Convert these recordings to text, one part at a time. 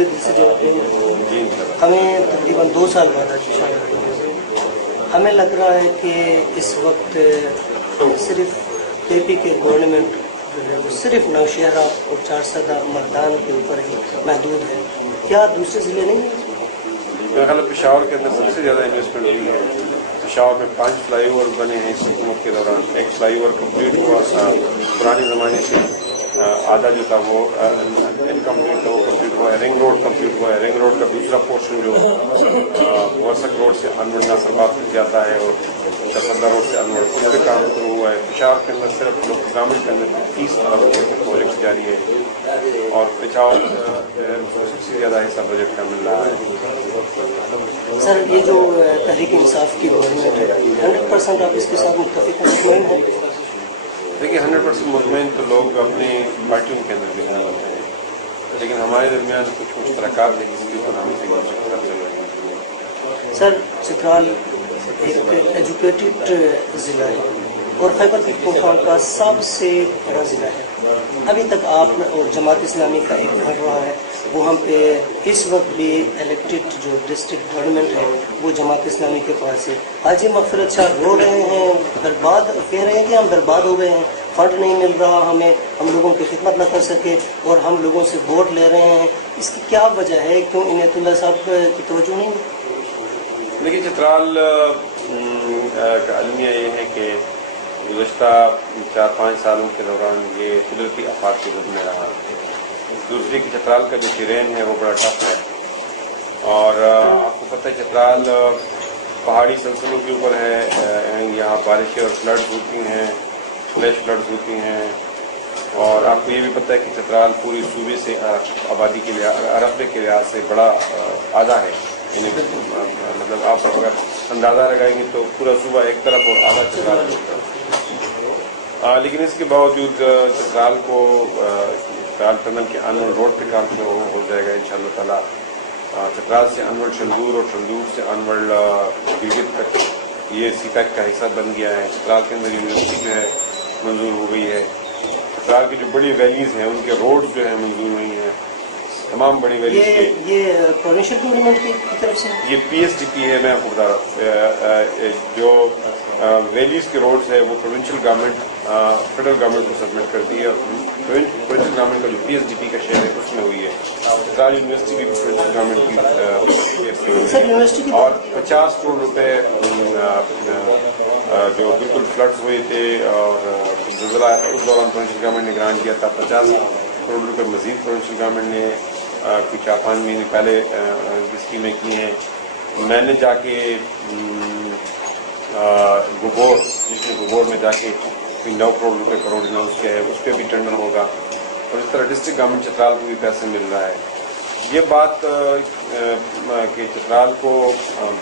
کھلے دل سے جواب دیں گے. ہمیں تقریباً 2 سال بعد آج ہمیں لگ رہا ہے کہ اس وقت صرف کے پی کے گورنمنٹ جو ہے وہ صرف نوشہرہ اور چارسدہ مردان کے اوپر ہی محدود ہے. کیا دوسرے ضلع نہیں ہیں؟ میرا خیال ہے پشاور کے اندر سب سے زیادہ انویسٹمنٹ ہوئی ہے. پشاور میں 5 فلائی اوور بنے ہیں اس حکومت کے دوران. ایک فلائی اوور کمپلیٹ ہوا تھا پرانے زمانے سے, آدھا جو تھا وہ انکمپلیٹ تھا, وہ کمپلیٹ ہوا ہے. رنگ روڈ کمپلیٹ ہوا ہے. رنگ روڈ کا دوسرا پورشن جو ورسک روڈ سے انور ناصر باغ تک جاتا ہے اور چرسدہ روڈ سے انور, اس پہ کام شروع ہوا ہے. پشاور کے اندر صرف گورنمنٹ کے اندر 30 ارب روپے کے پروجیکٹ جاری ہے اور پشاور سب سے زیادہ حصہ بجٹ کا مل رہا ہے. سر یہ جو تحریک انصاف کی گورنمنٹ ہے 100% آپ اس کے ساتھ متفق مطمئن ہیں؟ دیکھیے 100% مطمئن تو لوگ اپنی پارٹیوں کے اندر دیکھنا ہوتے ہیں, لیکن ہمارے درمیان کچھ مشترکات ہیں جس کے اوپر ہم سے چل رہے ہیں. سر چترال ایک ایجوکیٹڈ ضلع ہے اور خیبر پختونخوا کا سب سے بڑا ضلع ہے. ابھی تک آپ اور جماعت اسلامی کا ایک گھر رہا ہے, وہ ہم پہ اس وقت بھی الیکٹڈ جو ڈسٹرکٹ گورنمنٹ ہے وہ جماعت اسلامی کے پاس ہے. حاجی مغفرت صاحب رو رہے ہیں, برباد کہہ رہے ہیں کہ ہم برباد ہو گئے ہیں, فنڈ نہیں مل رہا ہمیں, ہم لوگوں کی خدمت نہ کر سکے اور ہم لوگوں سے ووٹ لے رہے ہیں. اس کی کیا وجہ ہے, کیوں عنایت اللہ صاحب کی توجہ نہیں ہے؟ دیکھیے چترال کا المیہ یہ ہے کہ گزشتہ 4-5 سالوں کے دوران یہ قدرتی آفات کے بدھ میں رہا. دوسری کہ چترال کا جو ٹیرین ہے وہ بڑا ٹف ہے اور آپ کو پتہ ہے چترال پہاڑی سلسلوں کے اوپر ہے. یہاں بارشیں اور فلڈز ہوتی ہیں, فلیش فلڈز ہوتی ہیں, اور آپ کو یہ بھی پتہ ہے کہ چترال پوری صوبے سے آبادی کے لحاظ رقبے کے لحاظ سے بڑا آدھا ہے. یعنی مطلب آپ اگر اندازہ لگائیں گے تو پورا صوبہ ایک طرف اور آدھا چترال کی طرف. لیکن اس کے باوجود چترال کو چترال ٹنل کے انور روڈ پہ کام شروع ہو جائے گا انشاءاللہ تعالیٰ. چترال سے انور شندور اور شندور سے انور گلگت تک یہ سی پیک کا حصہ بن گیا ہے. چترال کے اندر یونیورسٹی جو ہے منظور ہو گئی ہے. چترال کی جو بڑی ویلیز ہیں ان کے روڈ جو ہیں منظور ہوئی ہیں. تمام بڑی ویلیز کے یہ پروونشل گورنمنٹ کی طرف سے یہ پی ایس ڈی پی ہے. میں آپ کو بتا رہا ہوں جو ویلیز کے روڈز ہے وہ پروونشل گورنمنٹ فیڈرل گورنمنٹ کو سبمٹ کرتی ہے. پروونشل گورنمنٹ کا جو پی ایس ڈی پی کا شیئر ہے اس میں ہوئی ہے. چترال یونیورسٹی بھی پروونشل گورنمنٹ کی اور 50 کروڑ روپے جو بالکل فلڈز ہوئے تھے اور زلزلہ آیا تھا اس دوران پروونشل گورنمنٹ نے گرانٹ کیا تھا. 50 کروڑ روپے مزید پروونشل گورنمنٹ نے کچھ 4-5 مہینے پہلے اسکیمیں کی ہیں. میں نے جا کے گبور میں جا کے 9 کروڑ روپے کروڑ اناؤنس کیا ہے, اس پہ بھی ٹینڈر ہوگا. اور اس طرح ڈسٹرکٹ گورنمنٹ چترال کو بھی پیسے مل رہا ہے. یہ بات کہ چترال کو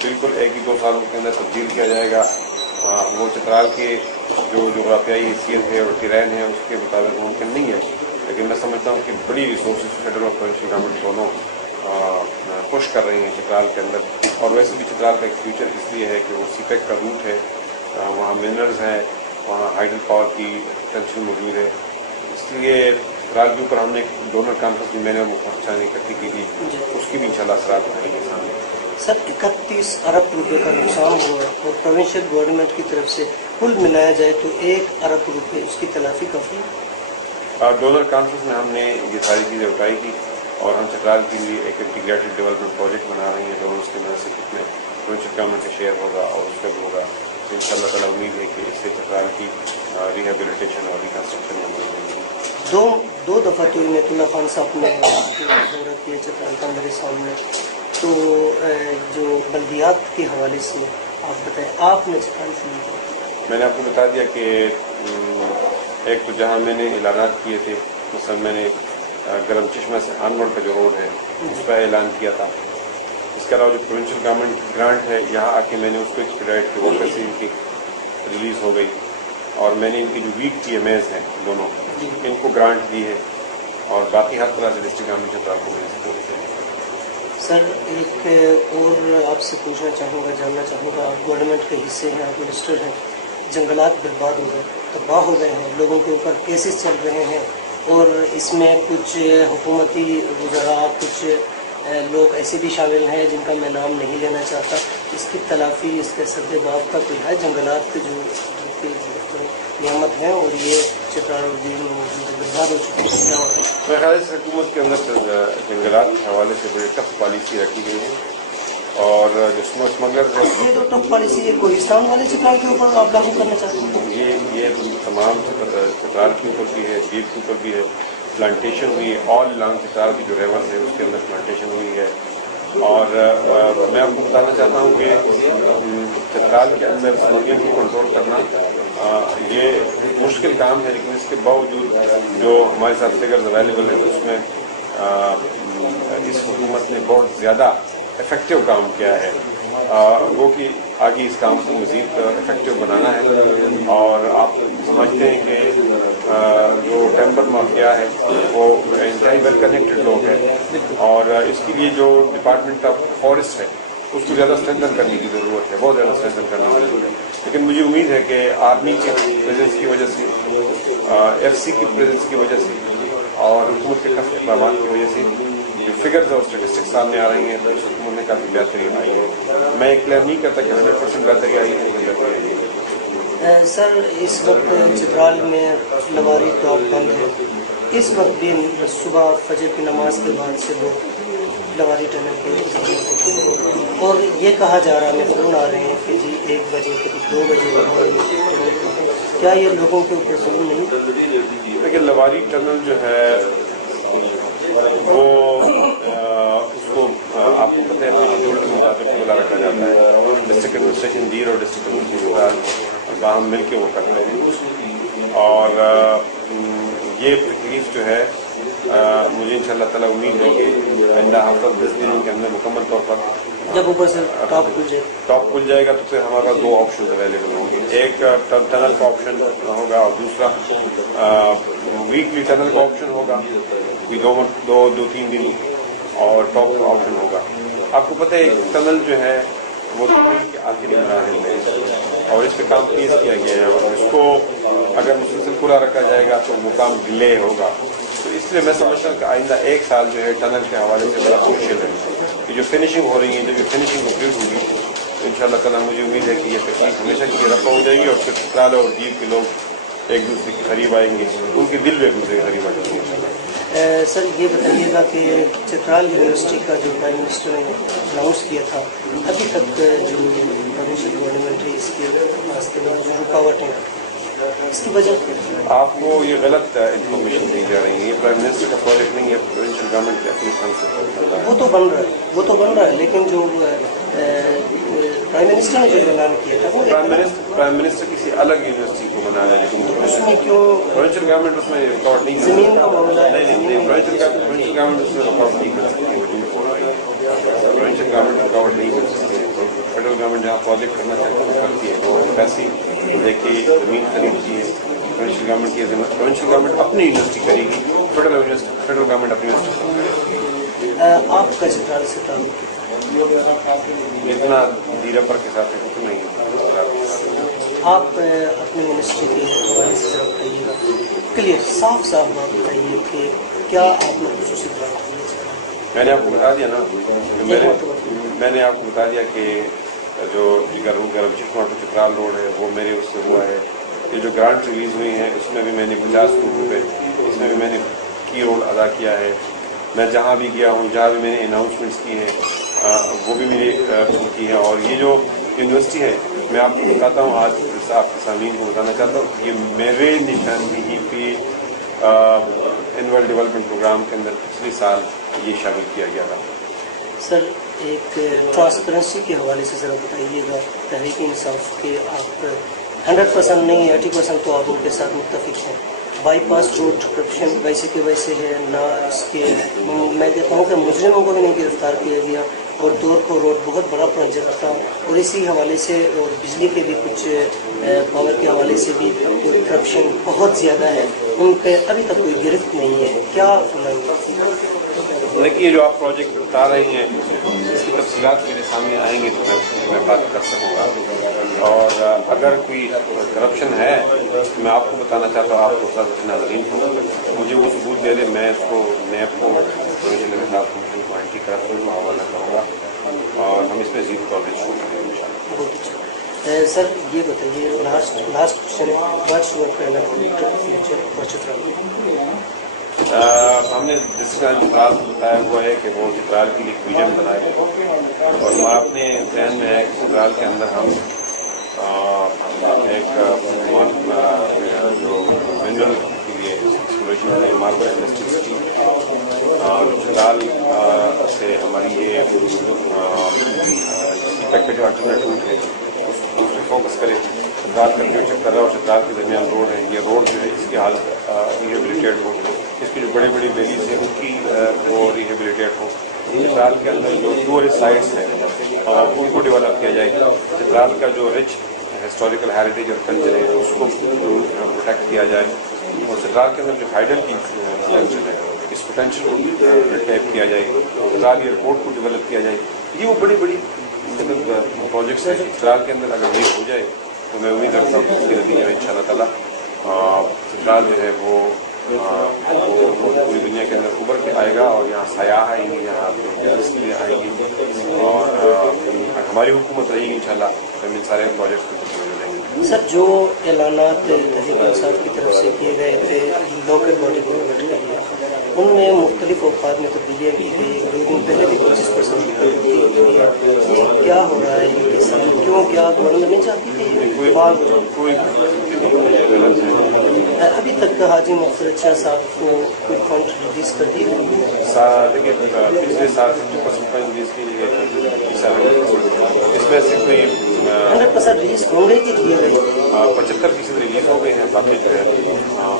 بالکل 1-2 سالوں کے اندر تبدیل کیا جائے گا وہ چترال کے جو جغرافیائی حیثیت ہے اور ٹیرین ہے اس کے مطابق ممکن نہیں ہے. لیکن میں سمجھتا ہوں کہ بڑی ریسورسز فیڈرل اور پروونشل گورنمنٹ دونوں پش کر رہے ہیں چترال کے اندر. اور ویسے بھی چترال کا ایک فیوچر اس لیے ہے کہ وہ سی پیک کا روٹ ہے, وہاں منرلز ہیں, وہاں ہائیڈل پاور کی پوٹینشیل موجود ہے. اس لیے چترال کے اوپر ہم نے ڈونر کانفرنس میں نے مفاہمت اکٹھی کی تھی, اس کی بھی انشاءاللہ اثرات آئیں گے سامنے. سر 31 ارب روپے کا نقصان ہوا اور پروونشل گورنمنٹ کی طرف سے کل ملایا جائے تو 1 ارب روپے اس کی تلافی کافی ہے. ڈونر کانفرنس میں ہم نے یہ ساری چیزیں اٹھائی تھی اور ہم چترال کے لیے ایک انٹیگریٹڈ ڈیولپمنٹ پروجیکٹ بنا رہے ہیں. ڈونرس کی مدد سے کتنے پروونشل گورنمنٹ کا شیئر ہوگا اور اس کا بھی ہوگا. ان شاء اللہ تعالیٰ امید ہے کہ اس سے چترال کی ریہیبلیٹیشن اور ریکنسٹرکشن ہوگی. دو دفعہ تو عنایت اللہ خان صاحب نے دورہ کیا چترال کا میرے سامنے, تو جو بلدیات کے حوالے سے آپ بتائیں آپ نے چترال کی. میں نے آپ کو بتا دیا کہ ایک تو جہاں میں نے اعلانات کیے تھے, مثلا میں نے گرم چشمہ سے انور کا جو روڈ ہے اس کا اعلان کیا تھا. اس کے علاوہ جو پروونشل گورنمنٹ گرانٹ ہے یہاں آ کے میں نے اس کو ایکسپیڈائٹ کی, وہ پیسے ان کی ریلیز ہو گئی. اور میں نے ان کی جو ویک ٹی ایم ایز ہیں دونوں ان کو گرانٹ دی ہے اور باقی ہر طرح سے ڈسٹرکٹ گورنمنٹ چترال کو میں نے سپورٹ کیا ہے. سر ایک اور آپ سے پوچھنا چاہوں گا, جاننا چاہوں گا, آپ گورنمنٹ کے حصے ہیں, آپ منسٹر ہیں, جنگلات برباد ہو گئے, تباہ ہو گئے ہیں, لوگوں کے اوپر کیسز چل رہے ہیں اور اس میں کچھ حکومتی وزراء, کچھ لوگ ایسے بھی شامل ہیں جن کا میں نام نہیں لینا چاہتا. اس کی تلافی، اس کے سد باب کا کوئی ہے؟ جنگلات کے جو نعمت ہیں اور یہ چترال اور دین برباد ہو چکے ہیں، کیا ہوتا ہے؟ میرے خیال سے حکومت کے اندر جنگلات کے حوالے سے بڑی ٹف پالیسی رکھی گئی ہے، اور جو اسمگلر ہے یہ تو ٹف پالیسی ہے کوہستان والے چترال کے اوپر آپ لاگو کرنا چاہتے ہیں؟ یہ تمام چترال کے اوپر بھی ہے، جیل کے اوپر بھی ہے. پلانٹیشن ہوئی ہے آل لانگ چترال کی جو ریور ہے اس کے اندر پلانٹیشن ہوئی ہے. اور میں آپ کو بتانا چاہتا ہوں کہ چترال کے اندر اسمگلنگ کو کنٹرول کرنا یہ مشکل کام ہے، لیکن اس کے باوجود جو ہمارے ساتھ فگرز اویلیبل ہیں اس میں اس حکومت نے بہت زیادہ افیکٹو کام کیا ہے. وہ کہ آگے اس کام کو مزید افیکٹو بنانا ہے. اور آپ سمجھتے ہیں کہ جو ٹیمبر مافیا ہے وہ انتہائی ویل کنیکٹڈ لوگ ہیں، اور اس کے لیے جو ڈپارٹمنٹ آف فارسٹ ہے اس کو زیادہ اسٹرینتھن کرنے کی ضرورت ہے، بہت زیادہ اسٹرینتھن کرنے کی ضرورت ہے. لیکن مجھے امید ہے کہ آرمی کی پریزنس کی وجہ سے، ایف سی کی پریزنس کی وجہ سے اور حکومت کے ٹف اقدامات کی وجہ سے جو فگرز اور اسٹیٹسٹکس سامنے آ رہی ہیں تو اس حکومت میں کافی بہتری آئی ہے. میں کلیئر نہیں کرتا کہ 100% بہتری آئی ہے، لیکن بہتری آئی ہے. سر اس وقت چترال میں لواری ٹاپ بند ہے. اس وقت بھی صبح فجر کی نماز کے بعد سے لوگ لواری ٹنل کے انتظار کرتے ہیں، اور یہ کہا جا رہا ہے، فون آ رہے ہیں کہ جی 1 بجے کبھی 2 بجے لواری ٹنل کو. کیا یہ لوگوں کے اوپر ظلم نہیں؟ لیکن لواری ٹنل جو ہے وہ اس کو آپ کو پتہ ہے اپنے شیڈول کے مطابق کھلا رکھا جاتا ہے. ڈسٹرکٹ ایڈمنسٹریشن دیر اور ڈسٹرکٹ ایڈمنسٹریشن باہم مل کے وہ کرتے ہیں. اور یہ تکلیف جو ہے مجھے انشاءاللہ تعالیٰ امید ہے کہ آئندہ ہفتہ 10 دنوں کے اندر مکمل طور پر جب اوپر سے ٹاپ کھل جائے گا تو پھر ہمارے پاس 2 آپشن اویلیبل ہوں گے. ایک ٹنل کا آپشن ہوگا اور دوسرا ویکلی ٹنل کا آپشن ہوگا، 2-3 دن، اور ٹاپ کا آپشن ہوگا. آپ کو پتہ ہے ٹنل جو ہے وہ تکمیل کے آخری مراحل میں اور اس پہ کام تیز کیا گیا ہے، اور اس کو اگر مسلسل کھلا رکھا جائے گا تو وہ کام ڈیلے ہوگا. تو اس لیے میں سمجھتا ہوں کہ آئندہ 1 سال جو ہے ٹنل کے حوالے سے بڑا کروشل ہے. کہ جو فنشنگ ہو رہی ہے، جب یہ فنشنگ کمپلیٹ ہوگی تو انشاءاللہ تعالیٰ مجھے امید ہے کہ یہ تکلیف ہمیشہ کے لیے رفع ہو جائے گی، اور پھر چترال اور جیل کے لوگ ایک دوسرے کے قریب آئیں گے، ان کے دل بھی ایک دوسرے کے قریب آ جائیں گے. سر یہ بتائیے گا کہ چترال یونیورسٹی کا جو پرائم منسٹر نے اناؤنس کیا تھا، ابھی تک جو پروونشل گورنمنٹ ہے اس کے راستے میں جو رکاوٹیں ہیں، اس کی وجہ آپ کو یہ غلط انفارمیشن دی جا رہی ہے. یہ پرائم منسٹر کا پروجیکٹ نہیں ہے، پروونشل گورنمنٹ کے اپنی فنڈ سے وہ تو بن رہا ہے لیکن جو پرائم منسٹر نے جو اعلان کیا تھا وہ پرائم منسٹر کسی الگ یونیورسٹی کو بنا ہے، لیکن اس میں کیوں پروونشل گورنمنٹ اس میں ریکارڈ نہیں زمین کا معاملہ ہے؟ نہیں، پروونشل گورنمنٹ اس میں ریکارڈ نہیں کر سکتی. پروونشل گورنمنٹ ریکارڈ نہیں کر سکتی. فیڈرل گورنمنٹ جہاں پروجیکٹ کرنا چاہتی ہے وہ کرتی ہے، وہ پیسے لے کے زمین خریدتی ہے. پروونشل گورنمنٹ کی پروونشل گورنمنٹ اپنی یونیورسٹی کرے گی، فیڈرل گورنمنٹ اپنی یونیورسٹی کرے گی. آپ کا چترال سے تعلق اتنا دیرا پر کے ساتھ ہے اتنا ہی. آپ اپنی یونیورسٹی کے حوالے سے ذرا بتائیے گا، کلیئر صاف بات بتائیے کہ کیا آپ نے خصوصی بات کی؟ میں نے آپ کو بتا دیا نا، میں نے آپ کو بتا دیا کہ جو گرمچی ٹو چترال روڈ ہے وہ میرے اس سے ہوا ہے. یہ جو گرانٹ ریلیز ہوئی ہیں اس میں بھی میں نے 50 کروڑ روپے اس میں بھی میں نے کی رول ادا کیا ہے. میں جہاں بھی گیا ہوں، جہاں بھی میں نے اناؤنسمنٹس کی ہیں وہ بھی میری کی ہے. اور یہ جو یونیورسٹی ہے میں آپ کو بتاتا ہوں، آج آپ کے سامعین کو بتانا چاہتا ہوں، یہ میرے نشاندہی پہ اینول ڈیولپمنٹ پروگرام کے اندر پچھلے سال یہ شامل کیا گیا تھا. سر ایک ٹرانسپیرنسی کے حوالے سے ذرا بتائیے گا تحریک انصاف کے آپ 100% نہیں 80% تو آپ ان کے ساتھ متفق ہیں. بائی پاس روڈ کرپشن ویسے کے ویسے ہے، نہ اس کے میں کہتا ہوں کہ مجرموں کو بھی نہیں گرفتار کیا گیا، اور دورکھو روڈ بہت بڑا پروجیکٹ تھا، اور اسی حوالے سے اور بجلی کے بھی کچھ پاور کے حوالے سے بھی کرپشن بہت زیادہ ہے، ان پہ ابھی تک کوئی گرفت نہیں ہے. کیا دیکھیے جو آپ پروجیکٹ بتا رہے ہیں اس کی تفصیلات میرے سامنے آئیں گے تو میں بات کر سکوں گا. اور اگر کوئی کرپشن ہے میں آپ کو بتانا چاہتا ہوں، آپ کو ناظرین کو مجھے وہ ثبوت دے دیں، میں اس کو نیب کو کی طرف سے حوالہ کروں گا اور ہم اس میں مزید کوریج شروع کریں گے انشاءاللہ. بہت اچھا. سر یہ بتائیے لاسٹ کوشچن ہے, what's your plan of future for Chitral? ہم نے جس کا چترال بتایا ہوا ہے کہ وہ چترال کے لیے ایک ویژن بنائے اور ہمارا اپنے ذہن میں ہے کہ چترال کے اندر ہم ایک جو منرل کے لیے ایکسپلوریشن ہے ماربل انڈسٹری سٹی چترال سے ہماری یہ جو الٹرنیٹو ہے اس پہ فوکس کرے. چترال کا جو چکر ہے اور چترال کے درمیان روڈ ہے, یہ روڈ جو ہے اس کی حالت ریہیبلیٹیٹ ہو, اس کی جو بڑی بڑی ویلیز ہیں ان کی وہ ریہیبلیٹیٹ ہو. چترال کے اندر جو ٹورسٹ سائٹس ہیں ان کو ڈیولپ کیا جائے. چترال کا جو رچ ہسٹوریکل ہیریٹیج اور کلچر ہے اس کو پروٹیکٹ کیا جائے اور چترال کے اندر جو ہائیڈل کی پوٹینشیل ہے اس پوٹینشیل کو ٹیپ کیا جائے. چترال ایئرپورٹ کو ڈیولپ کیا جائے. یہ وہ بڑی بڑی پروجیکٹس ہیں چترال کے اندر اگر یہ ہو جائے تو میں امید رکھتا ہوں کہ اس کے نتیجے میں انشاءاللہ تعالیٰ چترال جو ہے وہ پوری دنیا کے اندر ابھر کے آئے گا اور یہاں سیاح آئیں گے, یہاں ٹورسٹ آئیں گے اور ہماری حکومت رہے گی انشاءاللہ ہم ان سارے پروجیکٹس کو لیں گے. سر جو اعلانات تحریک انصاف کی طرف سے کیے گئے تھے لوکل باڈی گورنمنٹ کے لیے, ان میں مختلف اوقات میں تبدیلیاں کی گئی. 2 دن پہلے بھی 25% کی تبدیلی ہوئی ہے. یہ کیا ہو رہا ہے, یہ سب کیوں, کیا گورنمنٹ نہیں چاہتی کہ ابھی تک حاجی مقصد شاہ صاحب کو کوئی فنڈ ریلیز کر دیے؟ دیکھیے پچھلے سال 50% فنڈ ریلیز کی گئی, اس میں سے کوئی 100% ریلیز ہوں گے کہ دیے گئے؟ 75% ریلیز ہو گئے ہیں. باقی جو ہے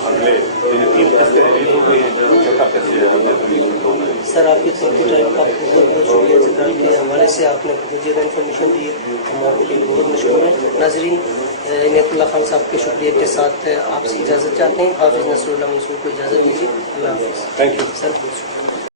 اگلے 3 قسطیں ریلیز ہو گئی ہیں, چوتھا قسط جو ہے ریلیز ہو گئی. سر آپ کی تھوڑی ٹائم کا بہت بہت شکریہ. چترال کے حوالے سے آپ نے بہت زیادہ انفارمیشن دی ہے, ہم آپ کے لیے بہت مشکور ہیں. ناظرین, عنایت اللہ خان صاحب کے شکریہ کے ساتھ آپ سے اجازت چاہتے ہیں. حافظ نصر اللہ منصور کو اجازت دیجیے. اللہ حافظ. Thank you sir.